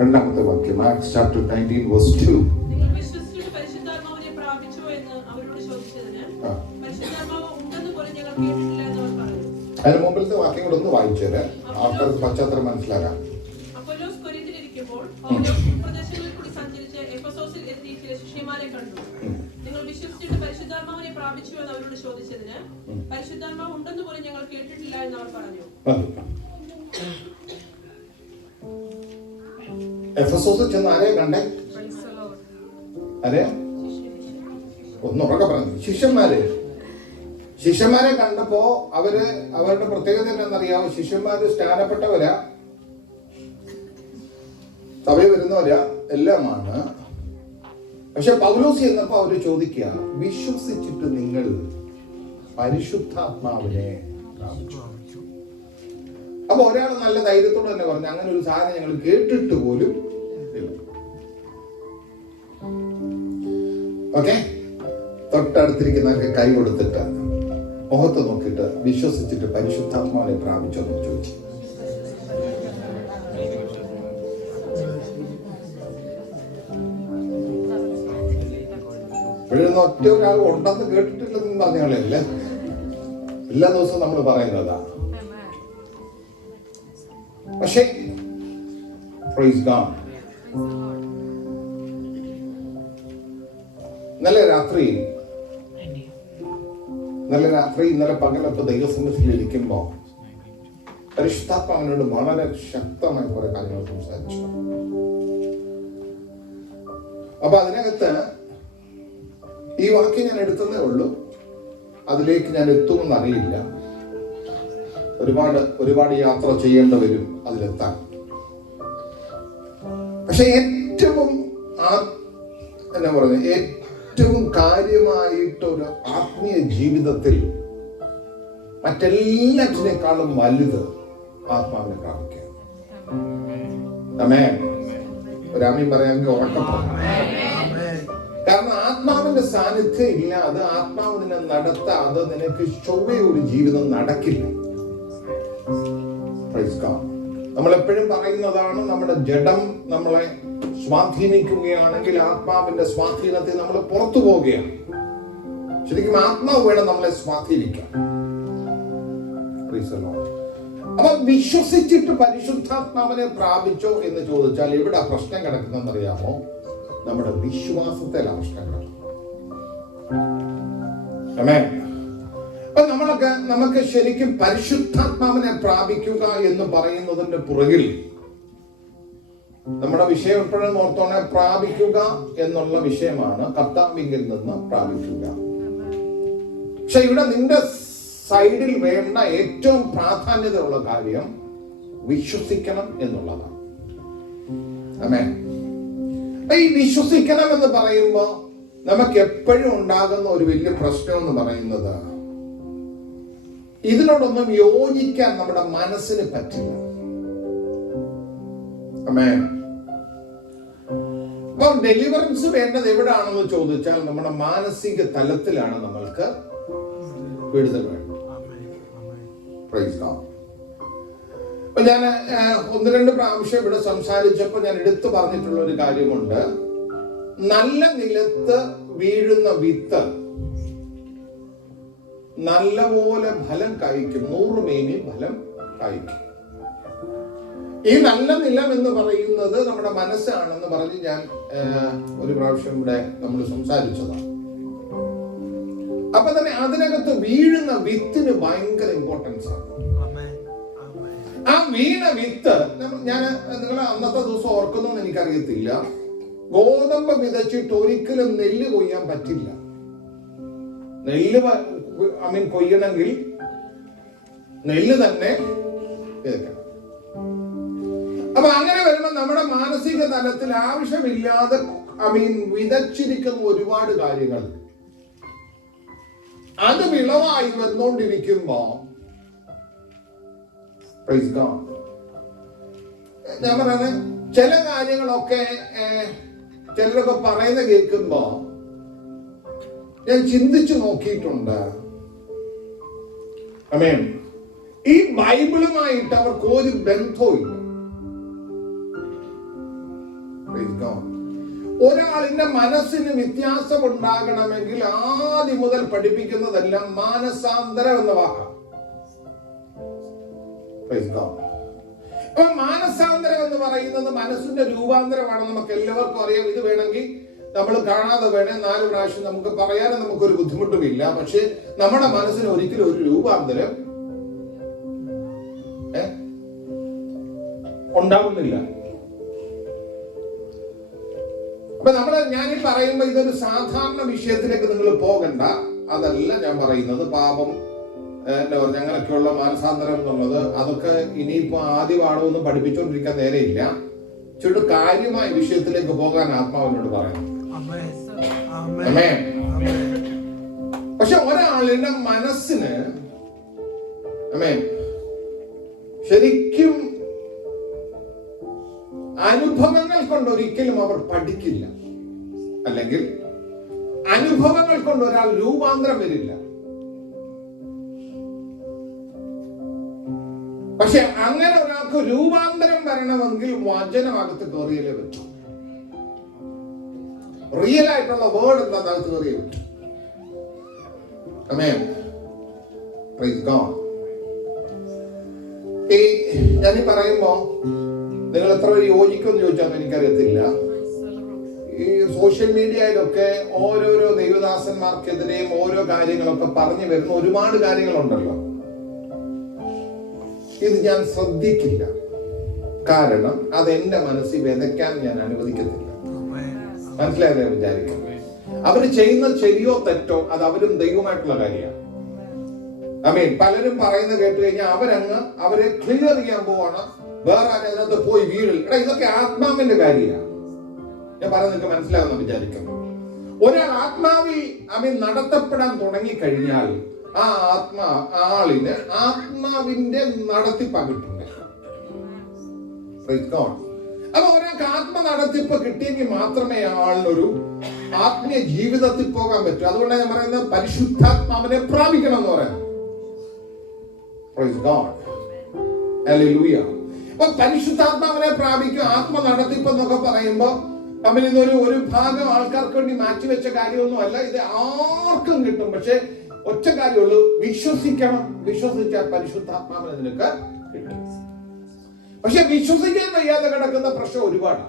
രണ്ടാമത്തെ വാക്യം, acts chapter 19 verse 2. അതിന് മുമ്പിലത്തെ വാക്യങ്ങളൊന്ന് വായിച്ചേര്, ആൾക്കാർക്ക് പശ്ചാത്തലം മനസ്സിലാകാം. നിങ്ങൾ വിശ്വസിച്ചിട്ട് പരിശുദ്ധാത്മാവിനെ പ്രാപിച്ചു എന്ന് അവരോട് ചോദിച്ചതിന് പരിശുദ്ധാത്മാവ് ഉണ്ടെന്ന് പോലും ഞങ്ങൾ കേട്ടിട്ടില്ല എന്ന് അവർ പറഞ്ഞു. എഫെസോസിൽ ചെന്ന് ആരെയാ കണ്ടേ? ആരെയാ? ഒന്നുറക്കെ പറഞ്ഞു. ശിഷ്യന്മാരെ കണ്ടപ്പോ അവരുടെ പ്രത്യേകത എന്താണെന്നറിയാമോ? ശിഷ്യന്മാര് സ്നാനപ്പെട്ടവരാ, സഭയിൽ വരുന്നവരാ, എല്ലാമാണ്. പക്ഷെ പൗലോസ് എന്നപ്പോ അവര് ചോദിക്കുക, വിശ്വസിച്ചിട്ട് നിങ്ങൾ പരിശുദ്ധാത്മാവിനെ പ്രാപിച്ചു. അപ്പൊ ഒരാൾ നല്ല ധൈര്യത്തോടെ തന്നെ പറഞ്ഞു, അങ്ങനെ ഒരു സാധനം ഞങ്ങൾ കേട്ടിട്ട് പോലും ഇല്ല. ഓക്കെ, തൊട്ടടുത്തിരിക്കുന്നവർക്ക് കൈ കൊടുത്തിട്ട് മുഖത്ത് നോക്കിയിട്ട് വിശ്വസിച്ചിട്ട് പരിശുദ്ധാത്മാവിനെ പ്രാപിച്ചോ എന്ന് ചോദിച്ചു. ഇപ്പോഴൊന്നും ഒറ്റ ഒരാൾ ഉണ്ടെന്ന് കേട്ടിട്ടില്ലെന്ന് പറഞ്ഞാലല്ലേ എല്ലാ ദിവസവും നമ്മൾ പറയുന്നതാ. പക്ഷേ പ്രൈസ് ഗോഡ്, ഇന്നലെ രാത്രി ഇന്നലെ പകലൊക്കെ ദൈവസന്നിധിയിൽ ഇരിക്കുമ്പോ പരിശുദ്ധാത്മാവിനോട് വളരെ ശക്തമായി കുറെ കാര്യങ്ങൾ സംസാരിച്ചു. അപ്പൊ അതിനകത്ത് ഈ വാക്യം ഞാൻ എടുത്തതേ ഉള്ളൂ, അതിലേക്ക് ഞാൻ എത്തുമെന്ന് അറിയില്ല. ഒരുപാട് യാത്ര ചെയ്യേണ്ടി വരും അതിലെത്താൻ. പക്ഷെ ഏറ്റവും കാര്യമായിട്ടൊരു ആത്മീയ ജീവിതത്തിൽ മറ്റെല്ലാറ്റിനേക്കാളും വലുത് ആത്മാവിനെ പ്രാപിക്കുക. ആമേൻ. ഒരു ആമീൻ പറയാമെങ്കിൽ ഉറക്കം പറയാം. കാരണം ആത്മാവിന്റെ സാന്നിധ്യം ഇല്ലാതെ, ആത്മാവ് നിന്നെ നടത്താതെ നിനക്ക് ചൊവ്വ ഒരു ജീവിതം നടക്കില്ല. നമ്മളെപ്പോഴും പറയുന്നതാണ്, നമ്മുടെ ജഡം നമ്മളെ സ്വാധീനിക്കുകയാണെങ്കിൽ ആത്മാവിന്റെ സ്വാധീനത്തിൽ നമ്മൾ പുറത്തു പോവുകയാണ്. ശരിക്കും ആത്മാവ് വേണം നമ്മളെ സ്വാധീനിക്കാൻ. അപ്പൊ വിശ്വസിച്ചിട്ട് പരിശുദ്ധാത്മാവിനെ പ്രാപിച്ചോ എന്ന് ചോദിച്ചാൽ എവിടെ പ്രശ്നം കിടക്കുന്നതെന്ന് അറിയാമോ? നമ്മുടെ വിശ്വാസത്തിലാണ് പ്രശ്നം കിടക്കുന്നത്. അപ്പൊ നമുക്ക് ശരിക്കും പരിശുദ്ധാത്മാവിനെ പ്രാപിക്കുക എന്ന് പറയുന്നതിന്റെ പുറകിൽ നമ്മുടെ വിഷയം എപ്പോഴും ഓർത്തോണെ, പ്രാപിക്കുക എന്നുള്ള വിഷയമാണ്, കർത്താവിങ്കിൽ നിന്ന് പ്രാപിക്കുക. പക്ഷെ ഇവിടെ നിന്റെ സൈഡിൽ വേണ്ട ഏറ്റവും പ്രാധാന്യതയുള്ള കാര്യം വിശ്വസിക്കണം എന്നുള്ളതാണ്. ആമേൻ. ഈ വിശ്വസിക്കണം എന്ന് പറയുമ്പോ നമുക്ക് എപ്പോഴും ഉണ്ടാകുന്ന ഒരു വലിയ പ്രശ്നം എന്ന് പറയുന്നത്, ഇതിനോടൊന്നും യോജിക്കാൻ നമ്മുടെ മനസ്സിന് പറ്റില്ല. ആമേൻ. അപ്പോൾ ഡെലിവറൻസ് വേണ്ടത് എവിടാണെന്ന് ചോദിച്ചാൽ നമ്മുടെ മാനസിക തലത്തിലാണ് നമ്മൾക്ക് വിടുതൽ വേണ്ടത്. Praise God. അപ്പൊ ഞാൻ 1-2 പ്രാവശ്യം ഇവിടെ സംസാരിച്ചപ്പോൾ ഞാൻ എടുത്തു പറഞ്ഞിട്ടുള്ള ഒരു കാര്യമുണ്ട്. നല്ല നിലത്ത് വീഴുന്ന വിത്ത് നല്ലപോലെ ഫലം കായ്ക്കും, 100 മേനി ഫലം കായ്ക്കും. ഈ നല്ല നിലം എന്ന് പറയുന്നത് നമ്മുടെ മനസ്സാണെന്ന് പറഞ്ഞ് ഞാൻ ഒരു പ്രാവശ്യം ഇവിടെ നമ്മൾ സംസാരിച്ചതാണ്. അപ്പൊ തന്നെ അതിനകത്ത് വീഴുന്ന വിത്തിന് ഭയങ്കര ഇമ്പോർട്ടൻസ് ആണ്. ആ വീണ വിത്ത് ഞാൻ നിങ്ങളെ അന്നത്തെ ദിവസം ഓർക്കുന്നതെന്ന് എനിക്കറിയത്തില്ല. ഗോതമ്പ് വിതച്ചിട്ട് ഒരിക്കലും നെല്ല് കൊയ്യാൻ പറ്റില്ല. നെല്ല് കൊയ്യണമെങ്കിൽ നെല്ല് തന്നെ വിതയ്ക്കണം. അപ്പൊ അങ്ങനെ വരുമ്പോൾ നമ്മുടെ മാനസിക തലത്തിൽ ആവശ്യമില്ലാതെ വിതച്ചിരിക്കുന്ന ഒരുപാട് കാര്യങ്ങൾ അത് വിളവായി വന്നുകൊണ്ടിരിക്കുമ്പോ ഞാൻ പറയുന്നത് ചില കാര്യങ്ങളൊക്കെ ചിലരൊക്കെ പറയുന്ന കേൾക്കുമ്പോ ഞാൻ ചിന്തിച്ചു നോക്കിയിട്ടുണ്ട്. ആമേൻ. ഈ ബൈബിളുമായിട്ട് അവർക്ക് ഒരു ബന്ധവും ഇല്ല. ഒരാളിന്റെ മനസ്സിന് വ്യത്യാസം ഉണ്ടാകണമെങ്കിൽ ആദ്യം മുതൽ പഠിപ്പിക്കുന്നതെല്ലാം മാനസാന്തരം എന്ന വാക്കാണ്. അപ്പൊ മാനസാന്തരം എന്ന് പറയുന്നത് മനസ്സിന്റെ രൂപാന്തരമാണ്. നമുക്ക് എല്ലാവർക്കും അറിയാം. ഇത് വേണമെങ്കിൽ നമ്മൾ കാണാതെ വേണേ 4 പ്രാവശ്യം നമുക്ക് പറയാനും നമുക്കൊരു ബുദ്ധിമുട്ടുമില്ല. പക്ഷെ നമ്മുടെ മനസ്സിന് ഒരിക്കലും ഒരു രൂപാന്തരം ഉണ്ടാവുന്നില്ല. അപ്പൊ ഞാനീ പറയുമ്പോ ഇതൊരു സാധാരണ വിഷയത്തിലേക്ക് നിങ്ങൾ പോകണ്ട. അതല്ല ഞാൻ പറയുന്നത്. പാപം എന്താ പറയുക, അങ്ങനെയൊക്കെയുള്ള മാനസാന്തരം എന്നുള്ളത് അതൊക്കെ ഇനിയിപ്പോ ആദ്യപാഠമൊന്നും പഠിപ്പിച്ചുകൊണ്ടിരിക്കാൻ നേരെയില്ല. ചുരുട്ട് കാര്യമായ വിഷയത്തിലേക്ക് പോകാൻ ആത്മാവിനോട് പറയുന്നു. പക്ഷെ ഒരാളുടെ മനസ്സിന് ശരിക്കും അനുഭവങ്ങൾ കൊണ്ട് ഒരിക്കലും അവർ പഠിക്കില്ല, അല്ലെങ്കിൽ അനുഭവങ്ങൾ കൊണ്ട് ഒരാൾ രൂപാന്തരം വരില്ല. പക്ഷെ അങ്ങനെ ഒരാൾക്ക് രൂപാന്തരം വരണമെങ്കിൽ വചനമകത്ത് കയറിയല്ലേ പറ്റും. റിയൽ ആയിട്ടുള്ള വേർഡ് എന്താ അകത്ത് കയറിയേ പറ്റും. ആമേൻ. Praise God. ഞാനീ പറയുമ്പോ നിങ്ങൾ എത്ര പേര് യോജിക്കുമെന്ന് ചോദിച്ചാൽ എനിക്കറിയത്തില്ല. ഈ സോഷ്യൽ മീഡിയയിലൊക്കെ ഓരോരോ ദൈവദാസന്മാർക്കെതിരെയും ഓരോ കാര്യങ്ങളൊക്കെ പറഞ്ഞു വരുന്ന ഒരുപാട് കാര്യങ്ങളുണ്ടല്ലോ. ഇത് ഞാൻ ശ്രദ്ധിക്കില്ല. കാരണം അതെന്റെ മനസ്സിൽ വിതയ്ക്കാൻ ഞാൻ അനുവദിക്കത്തില്ല. മനസ്സിലായതേ വിചാരിക്കും. അവര് ചെയ്യുന്നത് ശരിയോ തെറ്റോ അത് അവരും ദൈവമായിട്ടുള്ള കാര്യമാണ്. പലരും പറയുന്നത് കേട്ട് കഴിഞ്ഞാൽ അവരെ ക്ലിയർ ചെയ്യാൻ പോവാണ്. വേറെ അതിനകത്ത് പോയി വീഴിൽ. ഇതൊക്കെ ആത്മാവിന്റെ കാര്യമാണ്. ഞാൻ പറയുന്നത് നിങ്ങൾക്ക് മനസ്സിലാവുന്ന വിചാരിക്കുന്നു. ഒരാൾ ആത്മാവിൽ നടത്തപ്പെടാൻ തുടങ്ങിക്കഴിഞ്ഞാൽ ആ ആളിന് ആത്മാവിന്റെ നടത്തിപ്പാ കിട്ടുന്നത്. അപ്പൊ ഒരാൾക്ക് ആത്മനടത്തിപ്പ് കിട്ടിയെങ്കിൽ മാത്രമേ ആളിനൊരു ആത്മീയ ജീവിതത്തിൽ പോകാൻ പറ്റൂ. അതുകൊണ്ടാണ് ഞാൻ പറയുന്നത് പരിശുദ്ധാത്മാവിനെ പ്രാപിക്കണം എന്ന് പറയുന്നത്. അപ്പൊ പരിശുദ്ധാത്മാവിനെ പ്രാപിക്കും. ആത്മനടത്തിപ്പ് എന്നൊക്കെ പറയുമ്പോ ഇതൊരു ഭാഗം ആൾക്കാർക്ക് വേണ്ടി മാറ്റിവെച്ച കാര്യമൊന്നും അല്ല. ഇത് ആർക്കും കിട്ടും. പക്ഷെ ഒറ്റ കാര്യമുള്ളൂ, വിശ്വസിക്കണം. വിശ്വസിച്ചാൽ പരിശുദ്ധാത്മാവിനെ നിനക്ക് കിട്ടും. പക്ഷെ വിശ്വസിക്കാൻ വയ്യാതെ കിടക്കുന്ന പ്രശ്നം ഒരുപാട്.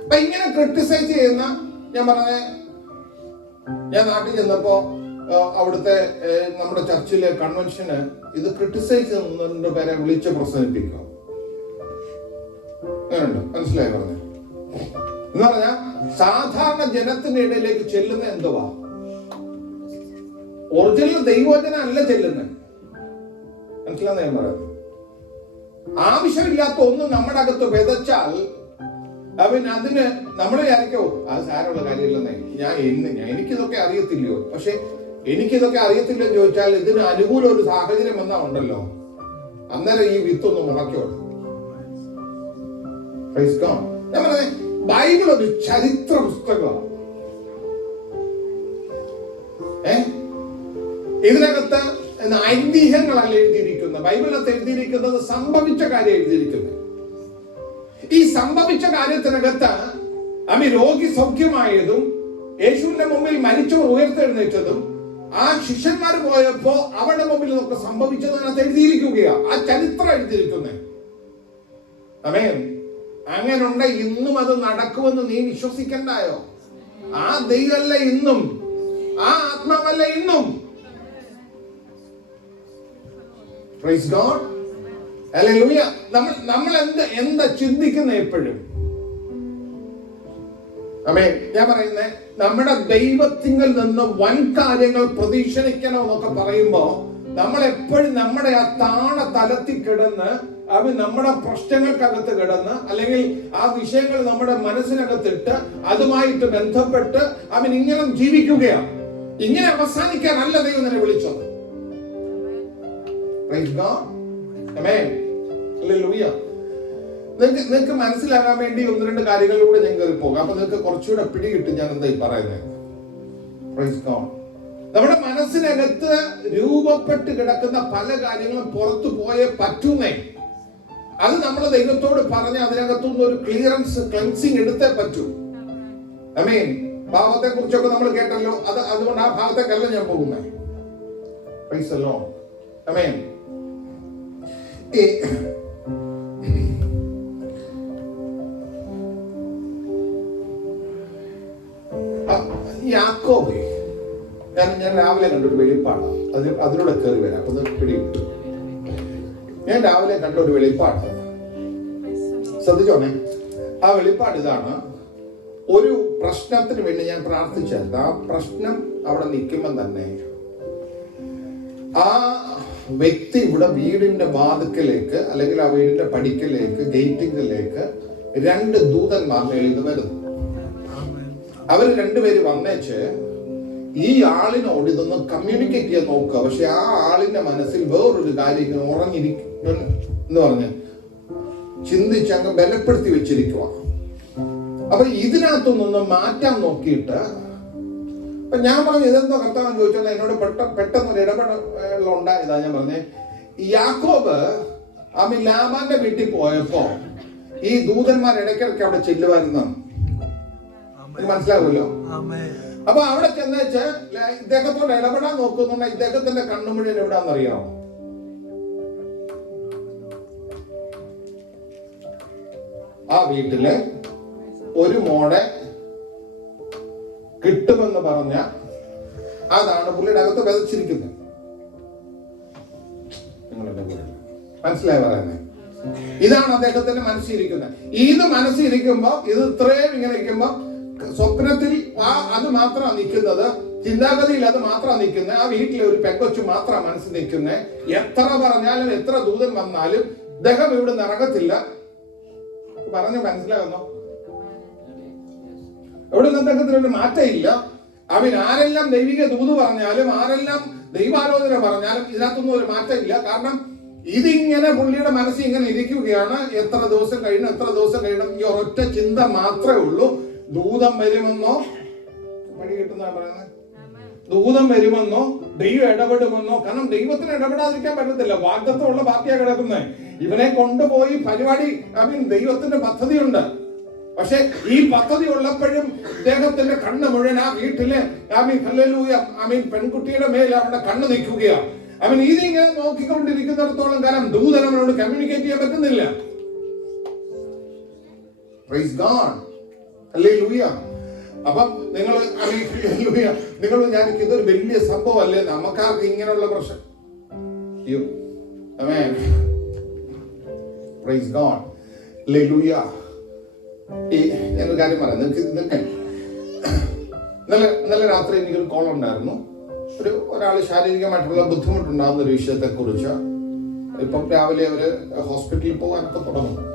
അപ്പൊ ഇങ്ങനെ ക്രിട്ടിസൈസ് ചെയ്യുന്ന, ഞാൻ നാട്ടിൽ ചെന്നപ്പോ അവിടുത്തെ നമ്മുടെ ചർച്ചിലെ കൺവെൻഷന് ഇത് ക്രിട്ടിസൈസ് ചെയ്യുന്ന പേരെ വിളിച്ച് പ്രസംഗിപ്പിക്കുക. അങ്ങനെയുണ്ട്. മനസ്സിലായി പറഞ്ഞ എന്ന് പറഞ്ഞാൽ സാധാരണ ജനത്തിന്റെ ഇടയിലേക്ക് ചെല്ലുന്ന എന്തുവാ? ഒറിജിനൽ ദൈവവചനം അല്ല ചെല്ലുന്നത്. മനസ്സിലാന്ന് ഞാൻ പറയുന്നത്. ആവശ്യമില്ലാത്ത ഒന്ന് നമ്മുടെ അകത്ത് വിതച്ചാൽ അതിന് നമ്മൾ വിചാരിക്കോ അത് സാരമുള്ള കാര്യമില്ലെന്നേ, എനിക്കിതൊക്കെ അറിയത്തില്ലയോ. പക്ഷെ എനിക്കിതൊക്കെ അറിയത്തില്ലെന്ന് ചോദിച്ചാൽ ഇതിന് അനുകൂല ഒരു സാഹചര്യം വന്നാ ഉണ്ടല്ലോ, അന്നേരം ഈ വിത്തൊന്ന് മുളയ്ക്കോളൂ. ഞാൻ പറഞ്ഞ ബൈബിൾ ഒരു ചരിത്ര പുസ്തകമാണ്. ഇതിനകത്ത് ഐതിഹ്യങ്ങളല്ല എഴുതിയിരിക്കുന്നത്. ബൈബിളിനകത്ത് എഴുതിയിരിക്കുന്നത് സംഭവിച്ച കാര്യം എഴുതിയിരിക്കുന്നത്. ഈ സംഭവിച്ച കാര്യത്തിനകത്ത് രോഗി സൗഖ്യമായതും യേശുവിന്റെ മുമ്പിൽ മരിച്ചവർ ഉയർത്തെഴുന്നേറ്റതും ആ ശിഷ്യന്മാർ പോയപ്പോ അവരുടെ മുമ്പിൽ നമുക്ക് സംഭവിച്ചത് അതിനകത്ത് എഴുതിയിരിക്കുകയാ. ആ ചരിത്രം എഴുതിയിരിക്കുന്നത്. ആമേൻ. അങ്ങനുണ്ട്. ഇന്നും അത് നടക്കുമെന്ന് നീ വിശ്വസിക്കണ്ടായോ? ആ ദൈവമല്ല ഇന്നും, ആ ആത്മാവല്ല ഇന്നും. Praise God. ഹല്ലേലൂയ. നമ്മൾ എന്താ ചിന്തിക്കുന്ന എപ്പോഴും? ആമേൻ. ഞാൻ പറയുന്നേ, നമ്മുടെ ദൈവത്തിങ്കിൽ നിന്ന് വൻ കാര്യങ്ങൾ പ്രതീക്ഷിക്കണോ എന്നൊക്കെ പറയുമ്പോ നമ്മൾ എപ്പോഴും നമ്മുടെ ആ താണ തലത്തിൽ കിടന്ന് നമ്മുടെ പ്രശ്നങ്ങൾക്കകത്ത് കിടന്ന് അല്ലെങ്കിൽ ആ വിഷയങ്ങൾ നമ്മുടെ മനസ്സിനകത്തിട്ട് അതുമായിട്ട് ബന്ധപ്പെട്ട് ഇങ്ങനെ ജീവിക്കുകയാണ്. ഇങ്ങനെ അവസാനിക്കാനല്ല ദൈവം നിന്നെ വിളിച്ചത്. നിങ്ങൾക്ക് മനസ്സിലാകാൻ വേണ്ടി 1-2 കാര്യങ്ങളിലൂടെ ഞാൻ കയറി പോകാം. അപ്പൊ നിങ്ങൾക്ക് കുറച്ചുകൂടെ പിടികിട്ടും ഞാൻ എന്തായി പറയുന്നത്. നമ്മുടെ മനസ്സിനകത്ത് രൂപപ്പെട്ട് കിടക്കുന്ന പല കാര്യങ്ങളും പുറത്തു പോയേ പറ്റുന്നേ. അത് നമ്മൾ ദൈവത്തോട് പറഞ്ഞ് അതിനകത്തുനിന്ന് ഒരു ക്ലെൻസിങ് എടുത്തേ പറ്റൂ. ആമേൻ. പാപത്തെ കുറിച്ചൊക്കെ നമ്മൾ കേട്ടല്ലോ. അതുകൊണ്ട് ആ ഭാഗത്തേക്കല്ല ഞാൻ പോകുന്നത്. Praise the lord. ആമേൻ. യാക്കോബ്, ഞാൻ രാവിലെ കണ്ടൊരു വെളിപ്പാട്, അതിലൂടെ കയറി വരാം. അപ്പൊ പിടികിട്ടു. ഞാൻ രാവിലെ കണ്ട ഒരു വെളിപ്പാട്, ശ്രദ്ധിച്ചോണേ. ആ വെളിപ്പാട് ഇതാണ്. ഒരു പ്രശ്നത്തിന് വേണ്ടി ഞാൻ പ്രാർത്ഥിച്ചായിരുന്നു. ആ പ്രശ്നം അവിടെ നിൽക്കുമ്പോൾ തന്നെ ആ വ്യക്തി ഇവിടെ വീടിന്റെ വാതിക്കലേക്ക്, അല്ലെങ്കിൽ ആ വീടിന്റെ പടിക്കലേക്ക്, ഗേറ്റിംഗിലേക്ക് 2 ദൂതന്മാർ മേളിൽ വരുന്നു. അവര് 2 പേര് വന്നേച്ച് ഈ ആളിനോട് ഇതൊന്ന് കമ്മ്യൂണിക്കേറ്റ് ചെയ്യാൻ നോക്കുക. പക്ഷെ ആ ആളിന്റെ മനസ്സിൽ വേറൊരു കാര്യം ഉറങ്ങിയിരിക്കും എന്ന് പറഞ്ഞ് ചിന്തിച്ച് അങ്ങ് ബലപ്പെടുത്തി വെച്ചിരിക്കുക. അപ്പൊ ഇതിനകത്തൊന്നൊന്ന് മാറ്റാൻ നോക്കിയിട്ട് അപ്പൊ ഞാൻ പറഞ്ഞു, ഇതെന്തോ കർത്താവ് ചോദിച്ചോളൂ. എന്നോട് പെട്ടെന്നൊരു ഇടപെടലുണ്ടായതാ. ഞാൻ പറഞ്ഞേ, യാക്കോബ് ലാബാന്റെ വീട്ടിൽ പോയപ്പോ ഈ ദൂതന്മാർ ഇടയ്ക്കിടയ്ക്ക് അവിടെ ചെല്ലുമായിരുന്നു. മനസ്സിലാവുമല്ലോ. അപ്പൊ അവിടെ ചെന്നേച്ച് ഇദ്ദേഹത്തോട് ഇടപെടാൻ നോക്കുന്നുണ്ട്. ഇദ്ദേഹത്തിന്റെ കണ്ണുമുഴുവൻ എവിടാന്നറിയാമോ? ആ വീട്ടില് ഒരു മോളെ കിട്ടുമെന്ന് പറഞ്ഞ അതാണ് പുള്ളിയുടെ അകത്ത് വിതച്ചിരിക്കുന്നത്. മനസ്സിലായി പറയുന്നത്? ഇതാണ് അദ്ദേഹത്തിന്റെ മനസ്സിരിക്കുന്നത്. ഇത് മനസ്സിരിക്കുമ്പോ, ഇത് ഇത്രയും ഇങ്ങനെ ഇരിക്കുമ്പോ സ്വപ്നത്തിൽ അത് മാത്രമാണ് നിൽക്കുന്നത്, ചിന്താഗതിയിൽ അത് മാത്രമാണ് നിൽക്കുന്നത്. ആ വീട്ടിലെ ഒരു പെങ്കൊച്ചു മാത്രമാണ് മനസ്സിൽ നിൽക്കുന്നത്. എത്ര പറഞ്ഞാലും എത്ര ദൂതൻ വന്നാലും ദഹം ഇവിടെ നിറങ്ങത്തില്ല. പറഞ്ഞ് മനസ്സിലാകുന്നോ? ഇവിടെ അദ്ദേഹത്തിനൊരു മാറ്റമില്ല. ആരെല്ലാം ദൈവിക ദൂത് പറഞ്ഞാലും ആരെല്ലാം ദൈവാലോചന പറഞ്ഞാലും ഇതിനകത്തൊന്നും ഒരു മാറ്റമില്ല. കാരണം ഇതിങ്ങനെ പുള്ളിയുടെ മനസ്സിൽ ഇങ്ങനെ ഇരിക്കുകയാണ്. എത്ര ദിവസം കഴിയണം ഈ ഒരൊറ്റ ചിന്ത മാത്രമേ ഉള്ളൂ. ദൂതം വരുമെന്നോ, പണി കിട്ടുന്ന പറയുന്നത്, ദൂതം വരുമെന്നോ, ദൈവം ഇടപെടുമെന്നോ. കാരണം ദൈവത്തിന് ഇടപെടാതിരിക്കാൻ പറ്റത്തില്ല. വാഗ്ദത്തമുള്ള ബാക്കിയാ കിടക്കുന്നത്. ഇവനെ കൊണ്ടുപോയി പരിപാടി, ദൈവത്തിന്റെ പദ്ധതിയുണ്ട്. പക്ഷെ ഈ പദ്ധതി ഉള്ളപ്പോഴും ഇദ്ദേഹത്തിന്റെ കണ്ണ് മുഴുവൻ ആ വീട്ടില് ഹല്ലേലൂയ പെൺകുട്ടിയുടെ മേൽ അവരുടെ കണ്ണ് നിൽക്കുകയാണ്. ഇതിങ്ങനെ നോക്കിക്കൊണ്ടിരിക്കുന്നിടത്തോളം കാലം ദൂതനവനോട് കമ്മ്യൂണിക്കേറ്റ് ചെയ്യാൻ പറ്റുന്നില്ല. Praise God. ഹല്ലേലൂയ. അപ്പം നിങ്ങൾ വിചാരിക്കും ഇതൊരു വലിയ സംഭവം അല്ലേ, നമുക്കാർക്ക് ഇങ്ങനെയുള്ള പ്രശ്നം. Praise God. ഹല്ലേലൂയ. എന്നൊരു കാര്യം പറയാം നിങ്ങൾക്ക്. ഇന്നലെ രാത്രി എനിക്കൊരു കോൾ ഉണ്ടായിരുന്നു. ഒരാൾ ശാരീരികമായിട്ടുള്ള ബുദ്ധിമുട്ടുണ്ടാകുന്ന ഒരു വിഷയത്തെ കുറിച്ച്. ഇപ്പം രാവിലെ അവര് ഹോസ്പിറ്റലിൽ പോകാനൊക്കെ തുടങ്ങും.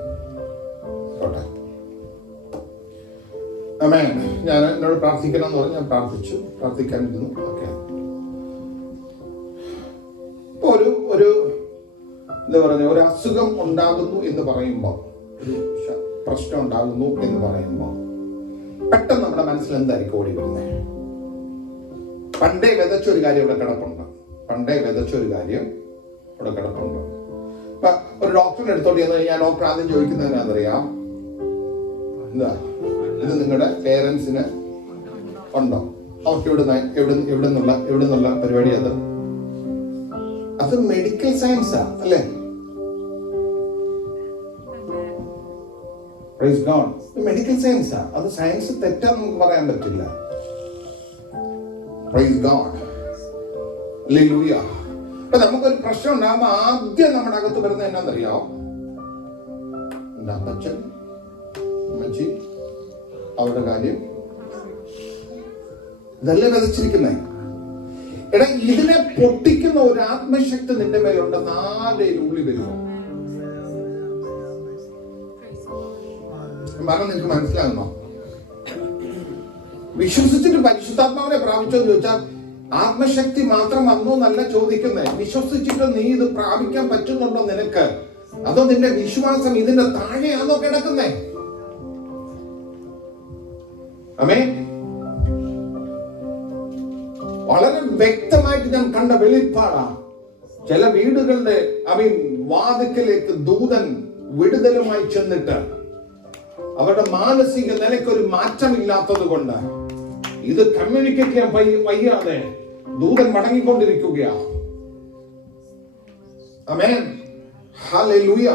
ഞാൻ എന്നോട് പ്രാർത്ഥിക്കണം എന്ന് പറഞ്ഞ് ഞാൻ പ്രാർത്ഥിക്കാനിരുന്നു. ഓക്കെ. ഇപ്പൊ ഒരു എന്താ പറയുക, ഒരു അസുഖം ഉണ്ടാകുന്നു എന്ന് പറയുമ്പോൾ, ഒരു പ്രശ്നം ഉണ്ടാകുന്നു എന്ന് പറയുമ്പോൾ പെട്ടെന്ന് നമ്മുടെ മനസ്സിൽ എന്തായിരിക്കും ഓടി വരുന്നത്? പണ്ടേ വിതച്ചൊരു കാര്യം ഇവിടെ കിടപ്പുണ്ട്. ഇപ്പൊ ഒരു ഡോക്ടറിന്റെ അടുത്തോട്ട് ചെന്ന് കഴിഞ്ഞാൽ ഡോക്ടർ ആദ്യം ചോദിക്കുന്നത് എന്താണെന്നറിയാം? എന്താ, ഇത് നിങ്ങളുടെ പേരൻസിന് ഉണ്ടോ? അവർക്ക് എവിടെ നിന്നുള്ള പരിപാടി? അത് മെഡിക്കൽ സയൻസാ അല്ലേ? Praise God. മെഡിക്കൽ സയൻസാ. അത് സയൻസ് തെറ്റാന്ന് നമുക്ക് പറയാൻ പറ്റില്ല. Praise God. ഹല്ലേലൂയ. അപ്പൊ നമുക്കൊരു പ്രശ്നം ഉണ്ടാകുമ്പോ ആദ്യം നമ്മുടെ അകത്ത് വരുന്നത് എന്നാന്നറിയാമോ? അച്ഛൻ അമ്മച്ചി അവരുടെ കാര്യം, ഇതല്ലേ വിതച്ചിരിക്കുന്നേ. എടാ, ഇതിനെ പൊട്ടിക്കുന്ന ഒരു ആത്മശക്തി നിന്റെ മേലുണ്ട്. 4 ഉള്ളി വരുമോ? പറഞ്ഞ നിനക്ക് മനസ്സിലാകുന്നോ? വിശ്വസിച്ചിട്ട് പരിശുദ്ധാത്മാവിനെ പ്രാപിച്ചോ എന്ന് ചോദിച്ചാൽ ആത്മശക്തി മാത്രം വന്നോ എന്നല്ല ചോദിക്കുന്നത്. വിശ്വസിച്ചിട്ട് നീ ഇത് പ്രാപിക്കാൻ പറ്റുന്നുണ്ടോ നിനക്ക്? അതോ നിന്റെ വിശ്വാസം ഇതിന്റെ താഴെയാണോ കിടക്കുന്നേ? ആമേൻ. വളരെ വ്യക്തമായിട്ട് ഞാൻ കണ്ട വെളിപ്പാടാ. ചില വീടുകളുടെ വാതിക്കലേക്ക് ദൂതൻ വിടുതലുമായി ചെന്നിട്ട് അവരുടെ മാനസിക നിലയ്ക്കൊരു മാറ്റമില്ലാത്തത് കൊണ്ട് ഇത് കമ്മ്യൂണിക്കേറ്റ് ചെയ്യാൻ വയ്യാതെ ദൂതൻ മടങ്ങിക്കൊണ്ടിരിക്കുകയാണ്. ആമേൻ, ഹല്ലേലൂയ.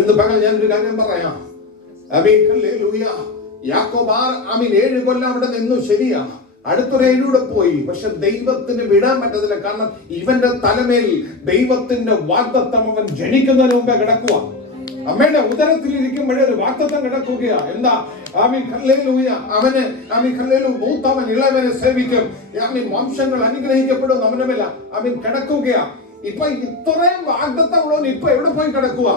ഇന്ന് പകൽ ഞാനൊരു കാര്യം പറയാം. ആമേൻ, ഹല്ലേലൂയ. യാക്കോബ് 7 കൊല്ലം അവിടെ നിന്നു, ശരിയാ. അടുത്തൊരു 7 പോയി. പക്ഷെ ദൈവത്തിന് വിടാൻ പറ്റത്തില്ല. കാരണം ഇവന്റെ തലമേൽ ദൈവത്തിന്റെ വാഗ്ദത്തം അവൻ ജനിക്കുന്നതിന് മുമ്പേ കിടക്കുക. അമ്മയുടെ ഉദരത്തിൽ ഇരിക്കുമ്പോഴേ ഒരു വാഗ്ദത്തം കിടക്കുകയാ. എന്താ? ആമീൻ, ഹല്ലേലൂയ. അവന് ആമീൻ, ഹല്ലേലൂയ, മൂത്തവൻ ഇളയവനെ സേവിക്കും. ആമീൻ, വംശങ്ങൾ അനുഗ്രഹിക്കപ്പെടും. അവന്റെ മേൽ ആമീൻ കിടക്കുകയാ. ഇപ്പൊ ഇത്രയും വാഗ്ദത്തം ഉള്ളവൻ ഇപ്പൊ എവിടെ പോയി കിടക്കുക?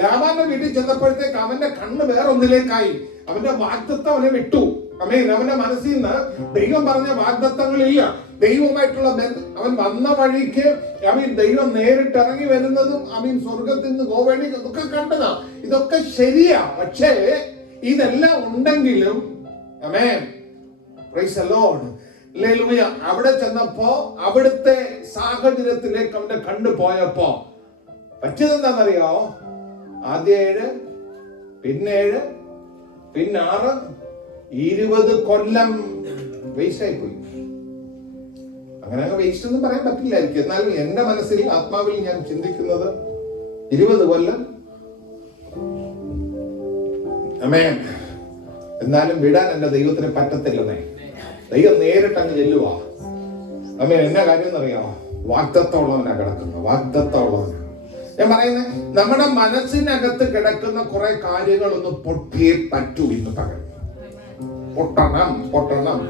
ലാബാന്റെ വീട്ടിൽ ചെന്നപ്പോഴത്തേക്ക് അവന്റെ കണ്ണ് വേറൊന്നിലേക്കായി. അവന്റെ വാഗ്ദത്തം അവനെ വിട്ടു. ആമേൻ. അവന്റെ മനസ്സിൽ നിന്ന് ദൈവം പറഞ്ഞ വാഗ്ദത്തങ്ങളില്ല. ദൈവമായിട്ടുള്ള അവൻ വന്ന വഴിക്ക് ആമീൻ ദൈവം നേരിട്ട് ഇറങ്ങി വരുന്നതും ആമീൻ സ്വർഗത്തിൽ നിന്ന് ഗോവേണി ഇതൊക്കെ കണ്ടതാ. ഇതൊക്കെ ശരിയാ. പക്ഷേ ഇതെല്ലാം ഉണ്ടെങ്കിലും ആമേൻ, പ്രൈസ് ദി ലോർഡ്, ഹല്ലേലൂയ, അവിടെ ചെന്നപ്പോ അവിടുത്തെ സാഹചര്യത്തിലേക്ക് അവന്റെ കണ്ണു പോയപ്പോ പറ്റിയതെന്താണെന്നറിയോ? ആദ്യം 7, പിന്നെ 7, പിന്നെ 6, 20 കൊല്ലം വേസ്റ്റ് ആയി പോയി. അങ്ങനെ വേസ്റ്റ് ഒന്നും പറയാൻ പറ്റില്ലായിരിക്കും. എന്നാലും എന്റെ മനസ്സിൽ ആത്മാവിൽ ഞാൻ ചിന്തിക്കുന്നത് 20 കൊല്ലം. ആമേൻ. എന്നാലും വിടാൻ എന്റെ ദൈവത്തിന് പറ്റത്തില്ലെന്നേ. ദൈവം നേരിട്ട് അങ്ങ് ചെല്ലുവാ. ആമേൻ. എന്നാ കാര്യം എന്നറിയാമോ? വാഗ്ദത്തമുള്ളവനാ കിടക്കുന്നത്. വാഗ്ദത്തമുള്ളവനാ ഞാൻ പറയുന്നത്. നമ്മുടെ മനസ്സിനകത്ത് കിടക്കുന്ന കുറെ കാര്യങ്ങളൊന്നും പൊട്ടിയേ പറ്റൂ. ഇന്ന് പകൽ പൊട്ടണം.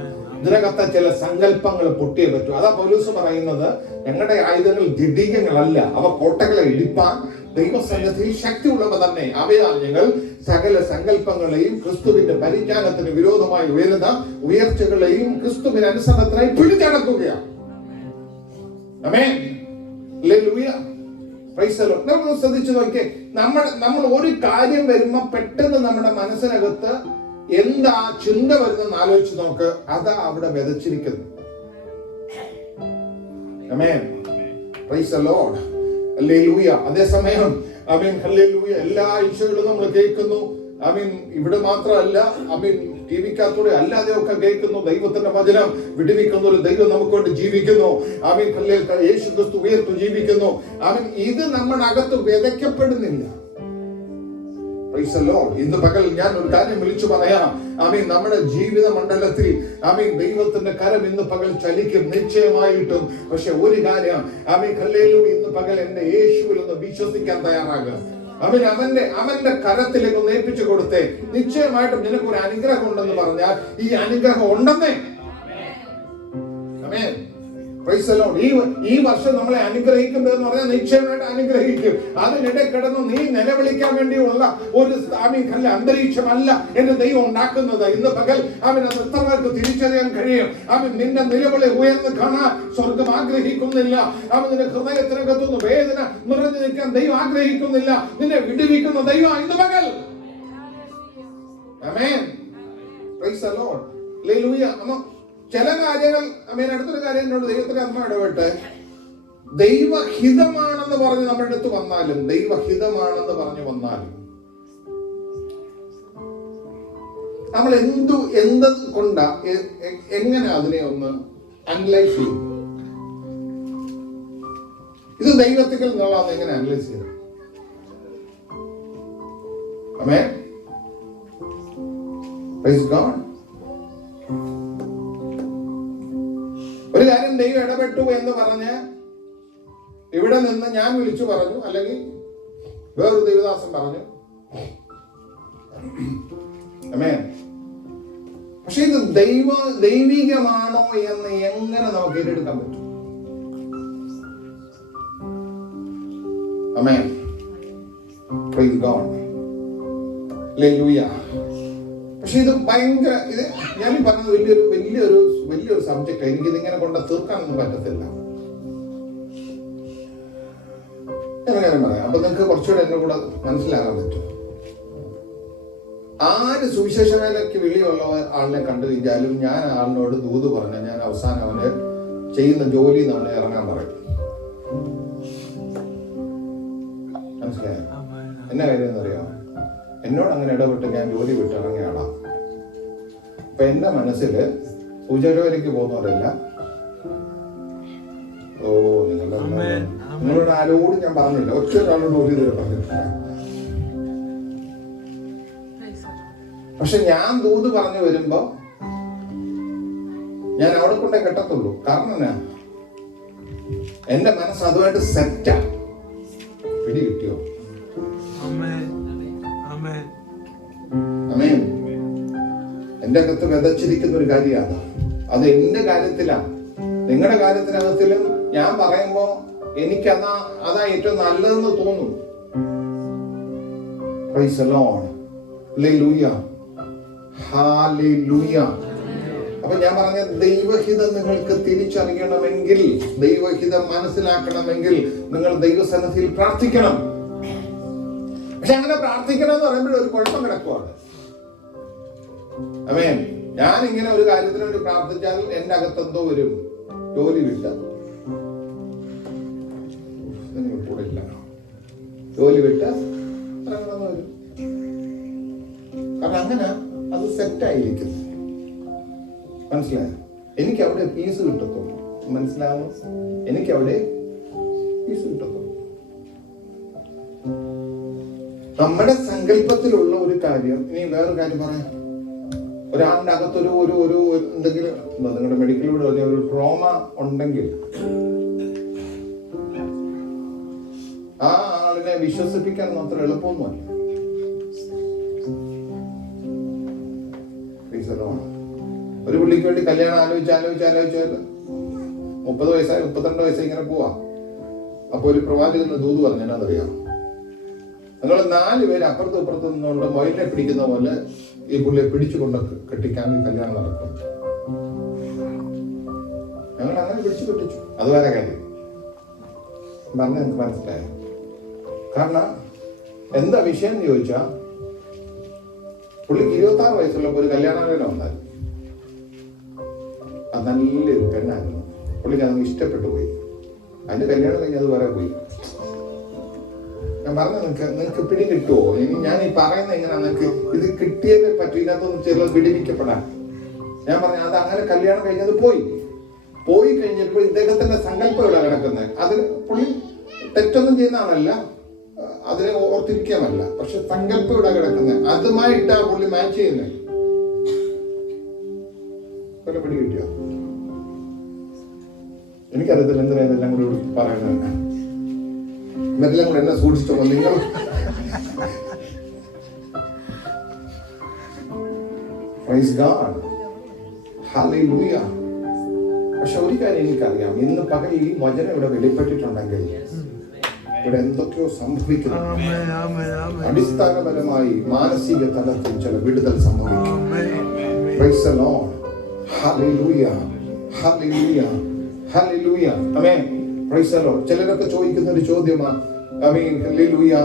ഇതിനകത്തെ ചില സങ്കല്പങ്ങൾ പൊട്ടിയേ പറ്റൂ. അതാ പൗലോസ് പറയുന്നത്, ഞങ്ങളുടെ ആയുധങ്ങൾ ജഡികങ്ങളല്ല, അവ കോട്ടകളെ ഇടിപ്പാൻ ദൈവസന്നിധിയിൽ ശക്തിയുള്ളവ തന്നെ. അവയാൽ ഞങ്ങൾ സകല സങ്കല്പങ്ങളെയും ക്രിസ്തുവിന്റെ പരിജ്ഞാനത്തിന് വിരോധമായി ഉയരുന്ന ഉയർച്ചകളെയും ക്രിസ്തുവിന്റെ അനുസരണത്തിനായി പിടിച്ചടക്കുകയാണ്. ആമേൻ, ഹല്ലേലൂയ, പ്രൈസ് ദി ലോർഡ്. നമ്മൾ ശ്രദ്ധിച്ചു നോക്കിയേ. നമ്മൾ ഒരു കാര്യം വരുമ്പോ പെട്ടെന്ന് നമ്മുടെ മനസ്സിനകത്ത് എന്താ ചിന്ത വരുന്നെന്ന് ആലോചിച്ച് നോക്ക്. അതാ അവിടെ വിതച്ചിരിക്കുന്നു. ആമേൻ, പ്രൈസ് ദി ലോർഡ്, ഹല്ലേലൂയ. അതേസമയം ആമേൻ, ഹല്ലേലൂയ, എല്ലാ ഈശോകളും നമ്മൾ കേൾക്കുന്നു. ആമേൻ, ഇവിടെ മാത്രമല്ല, ആമേൻ, ടിവിക്കകത്തൂടെ അല്ലാതെ ഒക്കെ കേൾക്കുന്നു. ദൈവത്തിന്റെ വചനം വിടുവിക്കുന്ന ഒരു ദൈവം നമുക്ക് വേണ്ടി ജീവിക്കുന്നു. ആമേൻ, ഹല്ലേലൂയ, യേശു ക്രിസ്തു ഉയർത്തു ജീവിക്കുന്നു. ആമേൻ, ഇത് നമ്മുടെ അകത്ത് വിതയ്ക്കപ്പെടുന്നില്ല. Price the Lord. ഇന്ന് പകൽ ഞാൻ ഒരു കാര്യം വിളിച്ചു പറയാം. ആമീൻ, നമ്മുടെ ജീവിത മണ്ഡലത്തിൽ ആമീൻ ദൈവത്തിന്റെ കരം ഇന്ന് പകൽ ചലിക്കും നിശ്ചയമായിട്ടും. പക്ഷെ ഒരു കാര്യം, ആമീൻ, ഹല്ലേലൂയ, ഇന്ന് പകൽ എന്റെ യേശുവിൽ ഒന്ന് വിശ്വസിക്കാൻ തയ്യാറാകുക. ആമീൻ, അവന്റെ കരത്തിലേക്ക് ഒന്ന് ഏൽപ്പിച്ചു കൊടുത്തേ. നിശ്ചയമായിട്ടും നിനക്കൊരു അനുഗ്രഹം ഉണ്ടെന്ന് പറഞ്ഞാൽ ഈ അനുഗ്രഹം ഉണ്ടെന്നേ. ആമേൻ, പ്രൈസ് ദി ലോർഡ്. ഈ വർഷം നമ്മളെ അനുഗ്രഹിക്കുന്നതെന്ന് പറഞ്ഞാൽ നിശ്ചയമായിട്ട് അനുഗ്രഹിക്കും. അതിനിടെ കിടന്ന് നീ നിലവിളിക്കാൻ വേണ്ടിയുള്ള ഒരു അന്തരീക്ഷമല്ല എന്റെ ദൈവം ഉണ്ടാക്കുന്നത്. ഇന്ന് പകൽ അവൻ അത് എത്ര പേർക്ക് തിരിച്ചറിയാൻ കഴിയും? അവൻ നിന്റെ നിലവിളി ഉയർന്ന് കാണാൻ സ്വർഗം ആഗ്രഹിക്കുന്നില്ല. അവൻ നിന്റെ ഹൃദയത്തിനകത്തുനിന്ന് വേദന നിറഞ്ഞു നിൽക്കാൻ ദൈവം ആഗ്രഹിക്കുന്നില്ല. നിന്നെ വിടുവിക്കുന്ന ദൈവം ഇന്ന് പകൽ. ആമേൻ, പ്രൈസ് ദി ലോർഡ്, ഹല്ലേലൂയ. ചില കാര്യങ്ങൾ, അമേൻ, അടുത്തൊരു കാര്യം എന്നോട് ദൈവത്തിന്റെ ആത്മ ഇടപെട്ട്, ദൈവഹിതമാണെന്ന് പറഞ്ഞ് നമ്മുടെ അടുത്ത് വന്നാലും, ദൈവഹിതമാണെന്ന് പറഞ്ഞു വന്നാലും നമ്മൾ എന്ത് കൊണ്ടാ, എങ്ങനെ അതിനെ ഒന്ന് അനലൈസ് ചെയ്യും? ഇത് ദൈവത്തിൽ നിന്നുള്ളതെന്ന് എങ്ങനെ അനലൈസ് ചെയ്യും? ആമേൻ, പ്രൈസ് ഗോഡ്. ഒരു കാര്യം ദൈവം ഇടപെട്ടു എന്ന് പറഞ്ഞ് ഇവിടെ നിന്ന് ഞാൻ വിളിച്ചു പറഞ്ഞു, അല്ലെങ്കിൽ വേറൊരു ദൈവദാസൻ പറഞ്ഞു. ആമേൻ. പക്ഷെ ഇത് ദൈവികമാണോ എന്ന് എങ്ങനെ നമുക്ക് ഏറ്റെടുക്കാൻ പറ്റും? Amen, praise God, hallelujah. പക്ഷെ ഇത് ഭയങ്കര, ഇത് ഞാൻ പറഞ്ഞത് വലിയൊരു സബ്ജക്റ്റ്. എനിക്കിത് ഇങ്ങനെ കൊണ്ട് തീർക്കാനൊന്നും പറ്റത്തില്ല. ഞാൻ പറയാം, അപ്പൊ നിങ്ങൾക്ക് കുറച്ചുകൂടെ എന്നെ കൂടെ മനസ്സിലാകാൻ പറ്റും. ആര് സുവിശേഷ വേലയ്ക്ക് വിളിയുള്ള ആളിനെ കണ്ടു കഴിഞ്ഞാലും ഞാൻ ആളിനോട് ദൂത് പറഞ്ഞാൽ ഞാൻ അവസാനം അവന് ചെയ്യുന്ന ജോലി എന്നാണ് ഇറങ്ങാൻ പറയും. മനസ്സിലായോ? എന്നാ കാര്യം എന്നറിയാമോ? എന്നോട് അങ്ങനെ ഇടപെട്ട് ഞാൻ ജോലി വിട്ട് ഇറങ്ങിയ ആളാ. അപ്പൊ എന്റെ മനസ്സില് പൂജാരിക്ക് പോകുന്നവരല്ല. ഓ, നിങ്ങളോട് ആരോടും ഞാൻ പറഞ്ഞില്ല, ഒറ്റ ഒരാളോട് ഒരു ഇത് പറഞ്ഞിട്ടില്ല. പക്ഷെ ഞാൻ ദൂത് പറഞ്ഞു വരുമ്പോ ഞാൻ അവിടെ കൊണ്ടേ കെട്ടത്തുള്ളൂ. കാരണം എന്നാ, എന്റെ മനസ്സ് അതുമായിട്ട് സെറ്റാ. പിടി കിട്ടിയോ? അമേൻ. എന്റെ അകത്ത് വിതച്ചിരിക്കുന്ന ഒരു കാര്യമാണ്. അത് എന്റെ കാര്യത്തിലാണ്. നിങ്ങളുടെ കാര്യത്തിനകത്തിലും ഞാൻ പറയുമ്പോ എനിക്ക് അതാ ഏറ്റവും നല്ലതെന്ന് തോന്നും. Praise the Lord. Hallelujah. Hallelujah. അപ്പൊ ഞാൻ പറഞ്ഞ ദൈവഹിതം നിങ്ങൾക്ക് തിരിച്ചറിയണമെങ്കിൽ, ദൈവഹിതം മനസ്സിലാക്കണമെങ്കിൽ നിങ്ങൾ ദൈവസന്നിധിയിൽ പ്രാർത്ഥിക്കണം. പക്ഷെ അങ്ങനെ പ്രാർത്ഥിക്കണം എന്ന് പറയുമ്പോൾ ഒരു കുഴപ്പം കിടക്കുവാണ്. ആമേൻ. ഞാൻ ഇങ്ങനെ ഒരു കാര്യത്തിന് വേണ്ടി പ്രാർത്ഥിച്ചാൽ എന്റെ അകത്തെന്തോ വരും, ജോലി വിട്ട കൂടെ ഇല്ല, ജോലി വിട്ട് ഇറങ്ങണമെന്ന് വരും. കാരണം അങ്ങനെ അത് സെറ്റായിരിക്കുന്നു. മനസ്സിലായോ? എനിക്ക് അവിടെ പീസ് കിട്ടത്തുള്ളൂ. മനസ്സിലാകുന്നു? എനിക്ക് അവിടെ പീസ് കിട്ടത്തുള്ളൂ. നമ്മുടെ സങ്കല്പത്തിലുള്ള ഒരു കാര്യം. ഇനി വേറൊരു കാര്യം പറയാം. ഒരാളുടെ അകത്തൊരു ഒരു ഒരു എന്തെങ്കിലും നിങ്ങളുടെ മെഡിക്കലിലൂടെ പറഞ്ഞ ഒരു ട്രോമ ഉണ്ടെങ്കിൽ ആ ആളിനെ വിശ്വസിപ്പിക്കാൻ മാത്രം എളുപ്പമൊന്നുമല്ല. ഒരു പുള്ളിക്ക് വേണ്ടി കല്യാണം ആലോചിച്ച് 30 വയസ്സായി 32 വയസ്സായി ഇങ്ങനെ പോവാ. അപ്പൊ ഒരു പ്രവാചകന് ദൂത് പറഞ്ഞു, എന്നാന്നറിയാം, നിങ്ങൾ 4 പേര് അപ്പുറത്തും ഇപ്പുറത്തും നിന്നുകൊണ്ട് മൊയിലിനെ പിടിക്കുന്ന പോലെ ഈ പുള്ളിയെ പിടിച്ചുകൊണ്ട് കെട്ടിക്കാൻ കല്യാണം നടക്കും. ഞങ്ങൾ അങ്ങനെ പിടിച്ചു കെട്ടിച്ചു. അത് വേറെ കാര്യം പറഞ്ഞ എനിക്ക് മനസ്സിലായോ? കാരണം എന്താ വിഷയം എന്ന് ചോദിച്ചാ, പുള്ളിക്ക് 26 വയസ്സുള്ളപ്പോ ഒരു കല്യാണാലോചന വന്നായിരുന്നു. അത് നല്ലൊരു പെണ്ണായിരുന്നു. പുള്ളിക്ക് അതങ്ങ് ഇഷ്ടപ്പെട്ടു പോയി. അതിന്റെ കല്യാണം കഴിഞ്ഞ് അത് വേറെ പോയി. ഞാൻ പറഞ്ഞു, നിങ്ങൾക്ക് പിടി കിട്ടുമോ? ഇനി ഞാൻ ഈ പറയുന്നത് എങ്ങനെയാ, നിങ്ങൾക്ക് ഇത് കിട്ടിയതിനെ പറ്റി ഇതിനകത്തൊന്നും ചിലർ പിടിപ്പിക്കപ്പെടാൻ. ഞാൻ പറഞ്ഞു, അത് അങ്ങനെ കല്യാണം കഴിഞ്ഞത് പോയി കഴിഞ്ഞപ്പോൾ ഇദ്ദേഹത്തിന്റെ സങ്കല്പങ്ങളാണ് കിടക്കുന്നത്. അതിന് പുള്ളി തെറ്റൊന്നും ചെയ്യുന്നതാണല്ല, അതിനെ ഓർത്തിരിക്കാമല്ല, പക്ഷെ സങ്കല്പം ഇവിടെ കിടക്കുന്നത്, അതുമായിട്ടാ പുള്ളി മാച്ച് ചെയ്യുന്നത്. പിടി കിട്ടിയോ? എനിക്കറിയത്തില്ല എന്തിനാ ഇതെല്ലാം കൂടി പറയുന്നത്. ഇതെല്ലാം കൂടെ എന്നെ സൂക്ഷിച്ചോ നിങ്ങൾ. Praise God. Hallelujah. പക്ഷെ ഒരു കാര്യം എനിക്കറിയാം, ഇന്ന് പകൽ ഈ വചനം ഇവിടെ വെളിപ്പെട്ടിട്ടുണ്ടെങ്കിൽ ഇവിടെ എന്തൊക്കെയോ സംഭവിക്കുന്നു. അടിസ്ഥാനപരമായി മാനസിക തലത്തിൽ ചില വിടുതൽ സംഭവിക്കും. Praise the Lord. Hallelujah. Hallelujah. Hallelujah. Amen. Praise the Lord. ചിലരൊക്കെ ചോദിക്കുന്ന ഒരു ചോദ്യമാണ്, Hallelujah,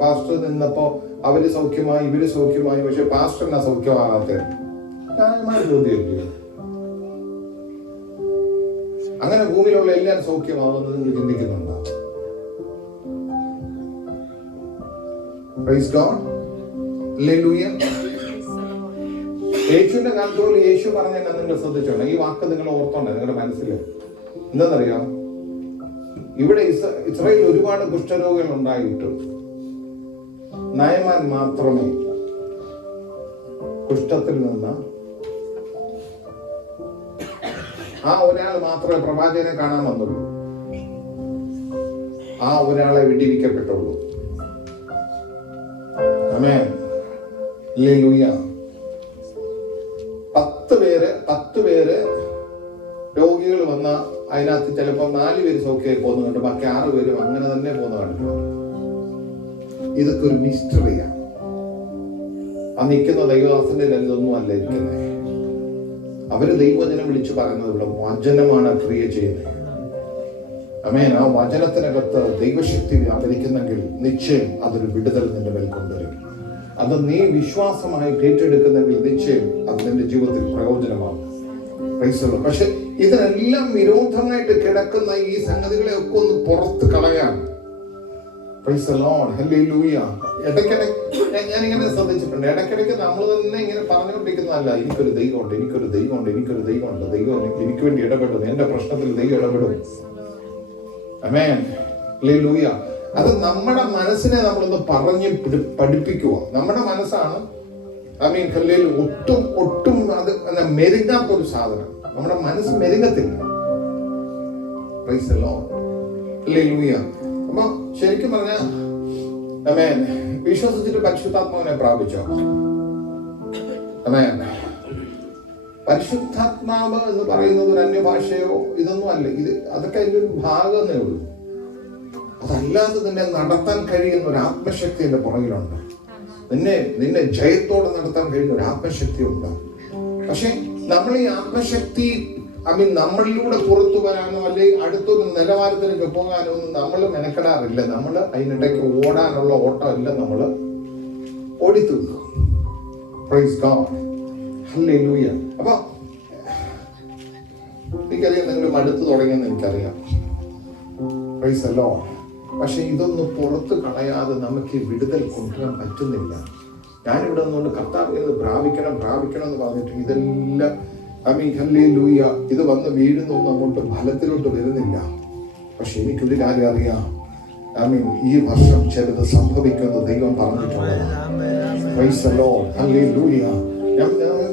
പാസ്റ്റർ നിന്നപ്പോ അവര് സൗഖ്യമായി ഇവര് സൗഖ്യമായി, പക്ഷെ പാസ്റ്ററിനാ സൗഖ്യമാകാത്ത ന്യായമായ ചോദ്യമല്ലേ? അങ്ങനെ ഭൂമിയിലുള്ള എല്ലാവരും സൗഖ്യമാകുന്നത് നിങ്ങൾ ചിന്തിക്കുന്നുണ്ടോ? Praise God. Hallelujah. യേശുവിന്റെ കാലത്ത് പോലും യേശു പറഞ്ഞ നിങ്ങൾ ശ്രദ്ധിച്ചോണ്ട് ഈ വാക്ക് നിങ്ങൾ ഓർത്തോണ്ടേ നിങ്ങളുടെ മനസ്സിൽ. എന്താണെന്നറിയാം, ഇവിടെ ഇസ്രായേലിൽ ഒരുപാട് കുഷ്ഠരോഗികൾ ഉണ്ടായിട്ടും നയമാൻ മാത്രമേ കുഷ്ഠത്തിൽ നിന്ന് ആ ഒരാൾ മാത്രമേ പ്രവാചകനെ കാണാൻ വന്നുള്ളൂ. ആ ഒരാളെ വിടിവിക്കപ്പെട്ടുള്ളൂ. ആമേൻ. ഹല്ലേലൂയ. 10 പേര് രോഗികൾ വന്ന അതിനകത്ത് ചിലപ്പോൾ 4 പേര് സൗഖ്യമായി പോകുന്നുണ്ട്, ബാക്കി 6 പേരും അങ്ങനെ തന്നെ പോകുന്ന കണ്ടിട്ടുണ്ട്. ഇതൊക്കെ ഒരു മിസ്റ്ററിയാണ്. ആ നിൽക്കുന്ന ദൈവദാസന്റെ ഇതൊന്നും അല്ല ഇരിക്കുന്നത്. അവര് ദൈവവചനം വിളിച്ചു പറയുന്നത് ഇവിടെ വചനമാണ് ക്രിയ ചെയ്യുന്നത്. ആമേൻ. ആ വചനത്തിനകത്ത് ദൈവശക്തി വ്യാപരിക്കുന്നെങ്കിൽ നിശ്ചയം അതൊരു വിടുതൽ നിന്റെ മേൽ കൊണ്ടുവരും. അത് നീ വിശ്വാസമായി ഏറ്റെടുക്കുന്നെങ്കിൽ നിശ്ചയം അത് നിന്റെ ജീവിതത്തിൽ പ്രയോജനമാകും. പക്ഷെ ഇതിനെല്ലാം വിരോധമായിട്ട് കിടക്കുന്ന ഈ സംഗതികളെ ഒക്കെ ഒന്ന് പുറത്ത് കളയാൻ പ്രൈസ് ദി ലോർഡ്, ഹല്ലേലൂയ. ഞാനിങ്ങനെ ശ്രദ്ധിച്ചിട്ടുണ്ട്, ഇടയ്ക്കിടയ്ക്ക് നമ്മൾ തന്നെ ഇങ്ങനെ പറഞ്ഞുകൊണ്ടിരിക്കുന്നതല്ല, എനിക്കൊരു ദൈവമുണ്ട്, എനിക്കൊരു ദൈവമുണ്ട്, എനിക്കൊരു ദൈവമുണ്ട്, ദൈവം എനിക്ക് വേണ്ടി ഇടപെടും, എന്റെ പ്രശ്നത്തിൽ ദൈവം ഇടപെടും. ആമേൻ, ഹല്ലേലൂയ. അത് നമ്മുടെ മനസ്സിനെ നമ്മളൊന്ന് പറഞ്ഞ് പഠിപ്പിക്കുക. നമ്മുടെ മനസ്സാണ് ഒട്ടും അത് മെരുങ്ങാത്തൊരു സാധനം. നമ്മുടെ മനസ്സ് മെരുങ്ങത്തില്ല. Praise the lord, hallelujah. അപ്പൊ ശരിക്കും പറഞ്ഞ ആമേൻ, വിശ്വസിച്ചിട്ട് പരിശുദ്ധാത്മാവിനെ പ്രാപിച്ചോ? ആമേൻ. പരിശുദ്ധാത്മാവ് എന്ന് പറയുന്നത് ഒരു അന്യഭാഷയോ ഇതൊന്നും അല്ല. അതൊക്കെ അതിൻ്റെ ഒരു ഭാഗമേ ഉള്ളൂ. അതല്ലാതെ നിന്നെ നടത്താൻ കഴിയുന്ന ഒരു ആത്മശക്തി എന്റെ പുറകിലുണ്ട്. നിന്നെ ജയത്തോടെ നടത്താൻ കഴിയുന്ന ഒരു ആത്മശക്തി ഉണ്ട്. പക്ഷെ നമ്മൾ ഈ ആത്മശക്തി നമ്മളിലൂടെ പുറത്തു വരാനോ അല്ലെങ്കിൽ അടുത്തൊരു നിലവാരത്തിലേക്ക് പോകാനോ ഒന്നും നമ്മൾ മെനക്കെടാറില്ല. നമ്മൾ അതിനിടയ്ക്ക് ഓടാനുള്ള ഓട്ടമല്ല നമ്മൾ ഓടിത്തീർക്കും. Praise God, hallelujah. അപ്പൊ എനിക്കറിയാം നിങ്ങൾ മടുത്തു തുടങ്ങിയെന്ന് എനിക്കറിയാം. Price the Lord. പക്ഷെ ഇതൊന്നും പുറത്ത് കളയാതെ നമുക്ക് വിടുതൽ കൊണ്ടുവരാൻ പറ്റുന്നില്ല. ഞാനിവിടെ നിന്നുകൊണ്ട് കർത്താവിനെ പ്രാപിക്കണം എന്ന് പറഞ്ഞിട്ട് ഇതെല്ലാം ഹല്ലേലൂയ, ഇത് വന്ന് വീഴുന്നൊന്നും അങ്ങോട്ട് ഫലത്തിലോട്ട് വരുന്നില്ല. പക്ഷെ എനിക്കൊരു കാര്യം അറിയാം, ഈ വർഷം ചിലത് സംഭവിക്കുന്നത് ദൈവം പറഞ്ഞിട്ടുള്ളതാണ്. Price the lord, hallelujah.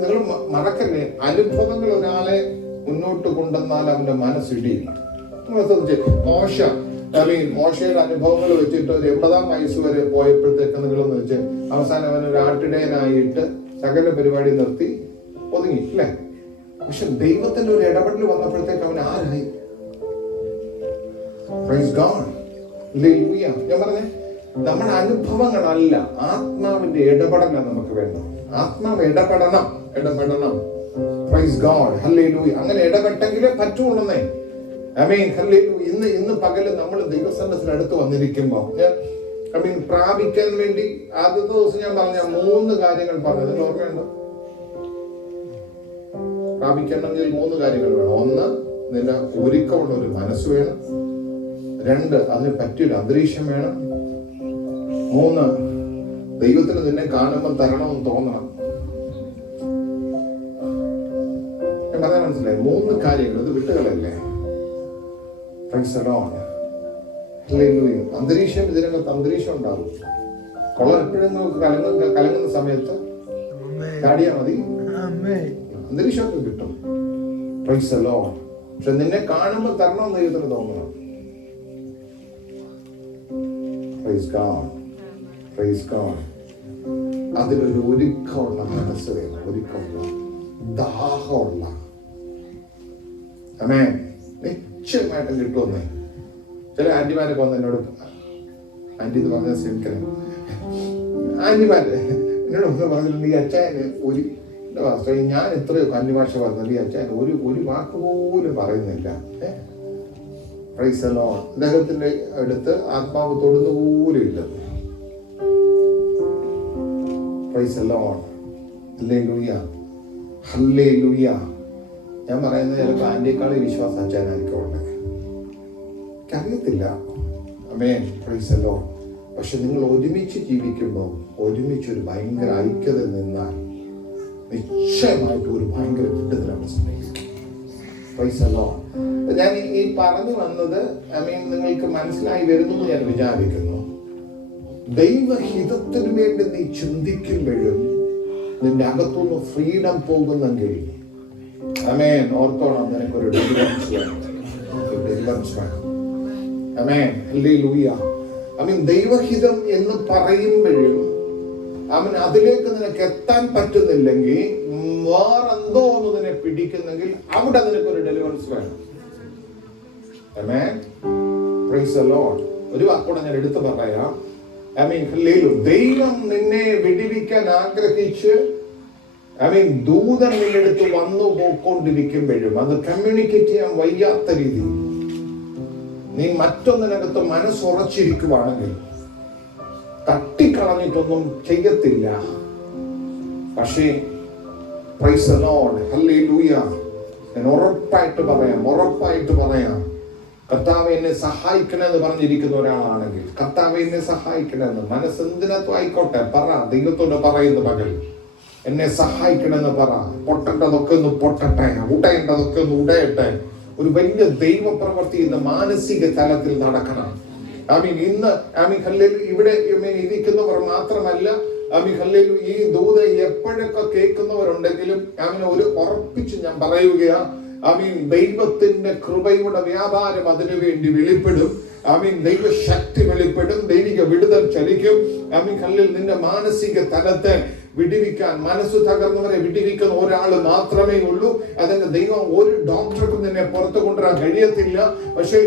നിങ്ങൾ മറക്കല്ലേ, അനുഭവങ്ങൾ ഒരാളെ മുന്നോട്ട് കൊണ്ടുവന്നാൽ അവന്റെ മനസ്സിടിയില്ല. മോശയുടെ അനുഭവങ്ങൾ വെച്ചിട്ട് ഒരു 80-ാം വയസ്സ് വരെ പോയപ്പോഴത്തേക്ക് നിങ്ങളൊന്ന് വെച്ച് അവസാനം അവൻ ഒരു ആട്ടിടയനായിട്ട് സകല പരിപാടി നിർത്തി ഒതുങ്ങി അല്ലേ? പക്ഷെ ദൈവത്തിന്റെ ഒരു ഇടപെടൽ വന്നപ്പോഴത്തേക്ക് അവൻ ആരായി? Praise God, hallelujah. ഞാൻ പറഞ്ഞേ, നമ്മുടെ അനുഭവങ്ങളല്ല, ആത്മാവിന്റെ ഇടപെടലാണ് നമുക്ക് വേണ്ടത്. ആത്മാവ് ഇടപെടണം. Praise God, hallelujah. അങ്ങനെ ഇടപെട്ടെങ്കിലേ പറ്റുള്ളൂന്നേ. ആമേൻ, ഹല്ലേലൂയ. ഇന്ന് പകല് നമ്മൾ ദൈവസന്നിധിയിൽ അടുത്ത് വന്നിരിക്കുമ്പോ പ്രാപിക്കാൻ വേണ്ടി ആദ്യത്തെ ദിവസം ഞാൻ പറഞ്ഞ 3 കാര്യങ്ങൾ പറഞ്ഞത് ഓർമ്മയുണ്ടോ? പ്രാപിക്കണമെങ്കിൽ 3 കാര്യങ്ങൾ വേണം. 1, നിന്റെ ഒരുക്കമുള്ള ഒരു മനസ്സ് വേണം. 2, അതിന് പറ്റിയൊരു അന്തരീക്ഷം വേണം. 3, ദൈവത്തിന് നിന്നെ കാണുമ്പോൾ തരണമെന്ന് തോന്നണം. ഞാൻ പറഞ്ഞാൽ മനസ്സിലായി? 3 കാര്യങ്ങൾ. ഇത് വിട്ടുകളല്ലേ? അന്തരീക്ഷം, ഇതിനകത്ത് അന്തരീക്ഷം ഉണ്ടാവും. കൊള്ളം എപ്പോഴും കലങ്ങുന്ന സമയത്ത് ചാടിയാ മതി, അന്തരീക്ഷമൊക്കെ കിട്ടും. Price the Lord. പക്ഷെ നിന്നെ കാണുമ്പോൾ തരണം ദൈവത്തിന് തോന്നണം. Praise God, praise God. അതിലൊരു ഒരുക്കമുള്ള മനസ്സ് വേണം, ഒരുക്കമുള്ള ദാഹമുള്ള. ആമേൻ. നിശ്ചയമായിട്ടും കിട്ടുമെന്നേ. ചില ആന്റിമാരൊക്കെ വന്ന് എന്നോട്, ആന്റി എന്ന് പറഞ്ഞാൽ ശ്രമിക്കണം, ആന്റിമാര് എന്നോട് ഒന്ന് പറഞ്ഞിട്ടുണ്ട്, ഈ അച്ചായന് ഞാൻ എത്രയോ കന്നിഭാഷ പറഞ്ഞത്, ഈ അച്ചായൻ ഒരു വാക്ക് പോലും പറയുന്നില്ല. Price the Lord. അദ്ദേഹത്തിന്റെ അടുത്ത് ആത്മാവ് തൊടുന്ന പോലും ഇല്ല. Price the lord, hallelujah, hallelujah. ഞാൻ പറയുന്നത് ചിലപ്പോൾ ആന്റിയേക്കാളെ വിശ്വാസം അച്ചാനായിരിക്കും ഉള്ളത്, എനിക്കറിയത്തില്ല. ആമേൻ, പ്രൈസ് ദി ലോർഡ്. പക്ഷെ നിങ്ങൾ ഒരുമിച്ച് ജീവിക്കുമ്പോൾ, ഒരുമിച്ചൊരു ഭയങ്കര ഐക്യത നിന്നാൽ നിശ്ചയമായിട്ട് ഒരു ഭയങ്കര വിടുതലാണ് സംഭവിക്കും. Price the Lord. ഞാൻ ഈ പറഞ്ഞു വന്നത് നിങ്ങൾക്ക് മനസ്സിലായി വരുന്നു ഞാൻ വിചാരിക്കുന്നു. ദൈവഹിതത്തിന് വേണ്ടി നീ ചിന്തിക്കുമ്പോഴും നിന്റെ അകത്തുനിന്ന് ഫ്രീഡം പോകുന്നെങ്കിൽ, ആമേൻ, ഓർത്തോണം, നിനക്കൊരു ഡെലിവറൻസ് വേണം. ആമേൻ, ഹല്ലേലൂയ. ദൈവഹിതം എന്ന് പറയുമ്പോഴും അതിലേക്ക് നിനക്ക് എത്താൻ പറ്റുന്നില്ലെങ്കിൽ, വേറെന്തോ ഒന്ന് നിന്നെ പിടിക്കുന്നെങ്കിൽ അവിടെ നിനക്കൊരു ഡെലിവറൻസ് വേണം. ആമേൻ, പ്രൈസ് ദി ലോർഡ്. ഒരു വാക്കോടെ ഞാൻ എടുത്തു പറയാം. ആമേൻ, ഹല്ലേലൂയ. ദൈവം നിന്നെ വിടുവിക്കാൻ ആഗ്രഹിച്ച് ദൂതൻ നിന്നെടുത്ത് വന്നു പോയിക്കൊണ്ടിരിക്കുമ്പോഴും അത് കമ്മ്യൂണിക്കേറ്റ് ചെയ്യാൻ വയ്യാത്ത രീതിയിൽ നീ മറ്റൊന്നിനകത്ത് മനസ്സുറച്ചിരിക്കുവാണെങ്കിൽ തട്ടിക്കളഞ്ഞിട്ടൊന്നും ചെയ്യത്തില്ല. പക്ഷേ പ്രൈസ് ദി ലോർഡ്, ഹല്ലേലൂയ. ഞാൻ ഉറപ്പായിട്ട് പറയാം, കർത്താവ് എന്നെ സഹായിക്കണമെന്ന് പറഞ്ഞിരിക്കുന്ന ഒരാളാണെങ്കിൽ, കർത്താവ് എന്നെ സഹായിക്കണമെന്ന് മനസ്സെന്തിനകത്തും ആയിക്കോട്ടെ പറ, ദൈവത്തോട് പറയുന്ന പകൽ എന്നെ സഹായിക്കണമെന്ന് പറ. പൊട്ടേണ്ടതൊക്കെ ഒന്ന് പൊട്ടട്ടെ, ഉടയേണ്ടതൊക്കെ ഒന്ന് ഉടയട്ടെ. ഒരു വലിയ ദൈവപ്രവൃത്തി ഇന്ന് മാനസിക തലത്തിൽ നടക്കണം. ഇന്ന് ഇവിടെ ഇരിക്കുന്നവർ മാത്രമല്ല, ഈ ദൂത എപ്പോഴൊക്കെ കേൾക്കുന്നവരുണ്ടെങ്കിലും ഒരു ഉറപ്പിച്ച് ഞാൻ പറയുകയാ, ദൈവത്തിന്റെ കൃപയുടെ വ്യാപാരം അതിനു വേണ്ടി വെളിപ്പെടും. ദൈവശക്തി വെളിപ്പെടും, ദൈവിക വിടുതൽ ചലിക്കും. നിന്റെ മാനസിക തലത്തെ വിടിവിക്കാൻ, മനസ്സ് തകർന്നവരെ വിടിവിക്കുന്ന ഒരാൾ മാത്രമേ ഉള്ളൂ. അതിന്റെ ദൈവം ഒരു ഡോക്ടർക്കും നിന്നെ പുറത്തു കൊണ്ടുവരാൻ കഴിയത്തില്ല. പക്ഷേ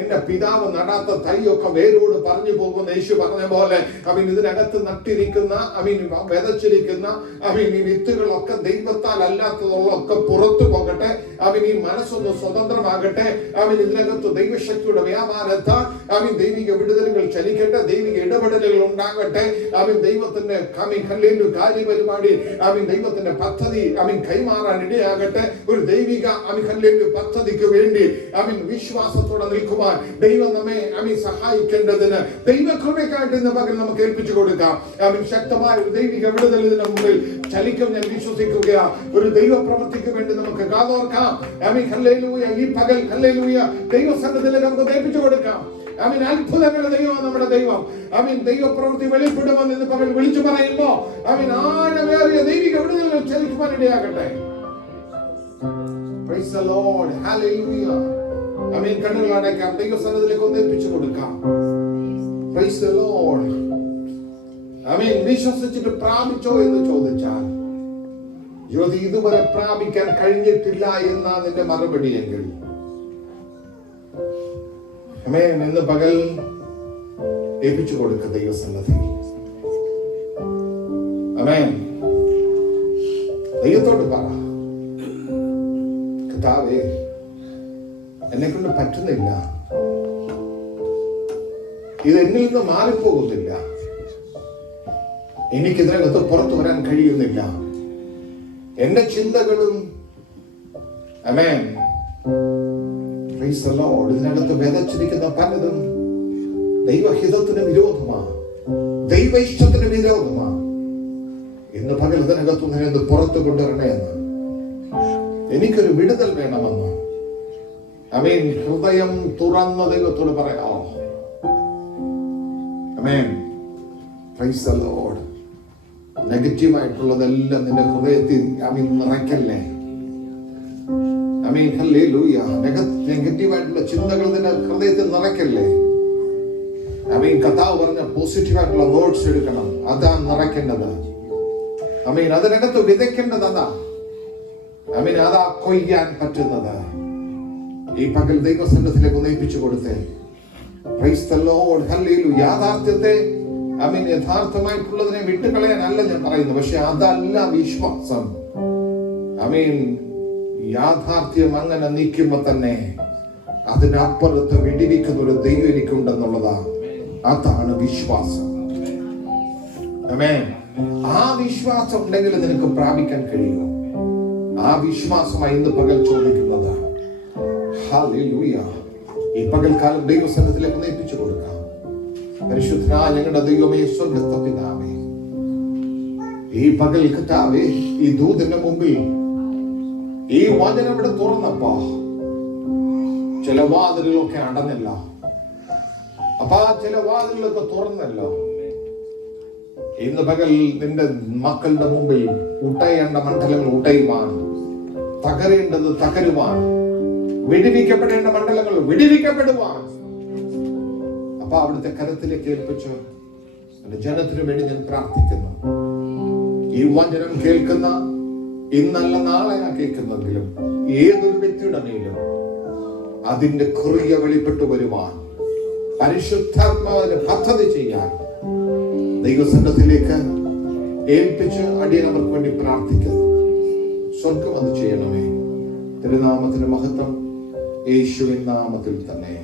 എന്റെ പിതാവ് നടാത്ത തൈയൊക്കെ വേരോട് പറഞ്ഞു പോകുന്ന യേശു പറഞ്ഞ പോലെ ഇതിനകത്ത് നട്ടിരിക്കുന്ന വിതച്ചിരിക്കുന്ന ഈ വിത്തുകളൊക്കെ ദൈവത്താൽ അല്ലാത്തതൊക്കെ പുറത്തു പോകട്ടെ. ഈ മനസ്സൊന്ന് സ്വതന്ത്രമാകട്ടെ. ഇതിനകത്ത് ദൈവശക്തിയുടെ വ്യാപാരത്താൽ ദൈവിക വിടുതലുകൾ ചലിക്കട്ടെ, ദൈവിക ഇടപെടലുകൾ ഉണ്ടാകട്ടെ. ദൈവത്തിന്റെ കാര്യപരിപാടി ദൈവത്തിന്റെ പദ്ധതി കൈമാറാൻ ഇടയാകട്ടെ. ഒരു ദൈവിക പദ്ധതിക്ക് വേണ്ടി വിശ്വാസത്തോടെ നിൽക്കുവാൻ ദൈവം നമ്മെ സഹായിക്കേണ്ടതിന് ദൈവകൃപയ്ക്കായിട്ട് ഇന്ന് പകൽ നമുക്ക് ഏൽപ്പിച്ചു കൊടുക്കാം. ശക്തമായ ഒരു ദൈവിക വിടുതൽ ഇതിന് മുമ്പിൽ ചലിക്കും ഞാൻ വിശ്വസിക്കുകയാ. ഒരു ദൈവപ്രവൃത്തിക്ക് വേണ്ടി നമുക്ക് കാതോർക്കാം. ഈ പകൽ ദൈവസന്നിധിയിലേക്ക് നമുക്ക് ഏൽപ്പിച്ചു കൊടുക്കാം. അത്ഭുതങ്ങളുടെ ദൈവമാണ് നമ്മുടെ ദൈവം. ദൈവപ്രവൃത്തി വെളിപ്പെടുമെന്ന് ഇന്ന് പകൽ വിളിച്ചു പറയുമ്പോ ആഴമേറിയ ദൈവിക വിടുതലുകൾ ചലിക്കുവാൻ ഇടയാകട്ടെ. Praise the Lord. Hallelujah. കണ്ണുകൾ അടയ്ക്കാം, ദൈവസന്നിധിയിലേക്ക് ഒന്ന് ഏൽപ്പിച്ചു കൊടുക്കാം. Praise the Lord. വിശ്വസിച്ചിട്ട് പ്രാപിച്ചോ എന്ന് ചോദിച്ചാൽ, ജ്യോതി ഇതുവരെ പ്രാപിക്കാൻ കഴിഞ്ഞിട്ടില്ല എന്നാ നിന്റെ മറുപടിയെങ്കിൽ, ഇന്ന് പകൽ ഏൽപ്പിച്ചു കൊടുക്ക ദൈവസന്നിധി. ദൈവത്തോട് പറ, കർത്താവേ എന്നെ കൊണ്ട് പറ്റുന്നില്ല, ഇത് എന്നിൽ നിന്ന് മാറിപ്പോകുന്നില്ല, എനിക്കിതിനകത്ത് പുറത്തു വരാൻ കഴിയുന്നില്ല. എന്റെ ചിന്തകളും ഇതിനകത്ത് വിതച്ചിരിക്കുന്ന പലതും ദൈവഹിതത്തിന് വിരോധമാണ്, ദൈവ ഇഷ്ടത്തിന് വിരോധമാണ്. ഇന്ന് പകൽ ഇതിനകത്തുനിന്ന് എന്നെ പുറത്തു കൊണ്ടുവരണേന്ന്, എനിക്കൊരു വിടുതൽ വേണമെന്ന് ഹൃദയം തുറന്ന ദൈവത്തോട് പറയാം. നെഗറ്റീവായിട്ടുള്ളതെല്ലാം നിന്റെ ഹൃദയത്തിൽ നിറയ്ക്കല്ലേ. നെഗറ്റീവായിട്ടുള്ള ചിന്തകൾ നിന്റെ ഹൃദയത്തിൽ നിറയ്ക്കല്ലേ. കർത്താവ് പറഞ്ഞ പോസിറ്റീവായിട്ടുള്ള വേർഡ്സ് എടുക്കണം, അതാ നിറയ്ക്കേണ്ടത്. അതിനകത്ത് വിതയ്ക്കേണ്ടത് അതാ. അതാ കൊയ്യാൻ പറ്റുന്നത്. ഈ പകൽ ദൈവസന്നിധിയിലേക്ക് ഒന്നേൽപ്പിച്ചു കൊടുത്തേ. Price the lord. ഹല്ലേലൂയ. യാഥാർത്ഥ്യത്തെ യഥാർത്ഥമായിട്ടുള്ളതിനെ വിട്ടുകളയാനല്ല ഞാൻ പറയുന്നത്, പക്ഷെ അതല്ല വിശ്വാസം. യാഥാർത്ഥ്യം അങ്ങനെ നീക്കുമ്പോ തന്നെ അതിനപ്പുറത്ത് വിടിവിക്കുന്ന ഒരു ദൈവം എനിക്കുണ്ടെന്നുള്ളതാ. അതാണ് വിശ്വാസം. ആ വിശ്വാസം ഉണ്ടെങ്കിൽ നിനക്ക് പ്രാപിക്കാൻ കഴിയും. ആ വിശ്വാസമായി ഇന്ന് പകൽ ചോദിക്കുന്നത്. ഹല്ലേലൂയ. ഈ പകൽക്കാലം ദൈവസന്നിധിയിലേക്ക് നയിപ്പിച്ചു കൊടുക്കാം. പരിശുദ്ധനായ ഞങ്ങളുടെ ദൈവമേ, സ്വർഗ്ഗസ്ഥ പിതാവേ, ഈ പകൽ കർത്താവേ, ഈ ദൂതന്റെ മുമ്പിൽ ഈ വചനം ഇവിടെ തുറന്നപ്പോ ചില വാതിലുകളൊക്കെ അടഞ്ഞല്ല. അപ്പൊ ആ ചില വാതിലുകളൊക്കെ തുറന്നല്ലോ. ഇന്ന് പകൽ നിന്റെ മക്കളുടെ മുമ്പിൽ ഉടയേണ്ട മണ്ഡലങ്ങൾ ഉടയുവാൻ, തകരേണ്ടത് തകരുവാൻ, വിടിവിക്കപ്പെടേണ്ട മണ്ഡലങ്ങൾ വിടിവിക്കപ്പെടുവാൻ അപ്പൊ അവിടുത്തെ കരത്തിലേക്ക് ഏൽപ്പിച്ചു എന്റെ ജനത്തിനു വേണ്ടി ഞാൻ പ്രാർത്ഥിക്കുന്നു. ഈ വചനം കേൾക്കുന്ന ഇന്നല്ല നാളെ കേൾക്കുന്നെങ്കിലും ഏതൊരു വ്യക്തിയുടെ മേലും അതിന്റെ ക്രിയ വെളിപ്പെട്ടു വരുവാൻ, പരിശുദ്ധാത്മാവിനെ പദ്ധതി ചെയ്യാൻ ദൈവസന്നിധിയിലേക്ക് ഏൽപ്പിച്ച് അടിയൻ അവർക്ക് വേണ്ടി പ്രാർത്ഥിക്കുന്നു. സ്വർഗം അത് ചെയ്യണമേ. തിരുനാമത്തിന് മഹത്വം. യേശുവിൻ നാമത്തിൽ തന്നെ.